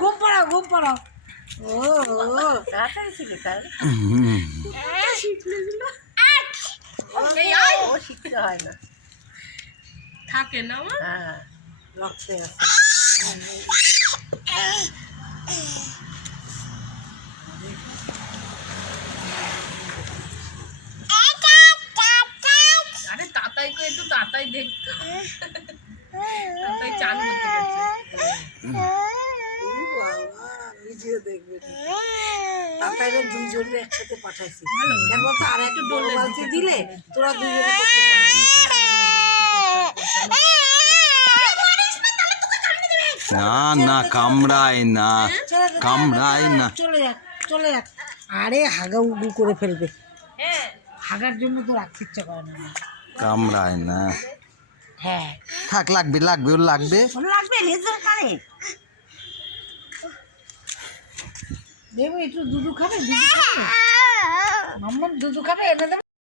ঘুম পাড়াও ঘুম পাড়াও। ও তাড়াতাড়ি শিখে তাই ও শিখতে হয় না থাকে না আমার। হ্যাঁ রক্তে আছে। আরে তাতাইকে একটু তাতাই দেখতো, তাতাই চান করতে গেছে। ভিডিও দেখবে তাতাইরা দুইজনে একসাথে পাঠাইছি কেন বলতো, আর একটু ডোল বালতি দিলে তোরা দুইজনে করতে পারবি। না না কামড়ায় না, কামড়ায় না। চলে যাক চলে যাক। আরে হাগা উগু করে ফেলবে, হাগার জন্য তো রাখতে ইচ্ছা করে না। কামড়ায় না। হ্যাঁ থাক, লাগবে লাগবে ওর লাগবে। ওর লাগবে লেজার কানে। দেবো একটু দুধু খাবে, দুধু খাবে মাম্মা, দুধু খাবে এনে দেবো।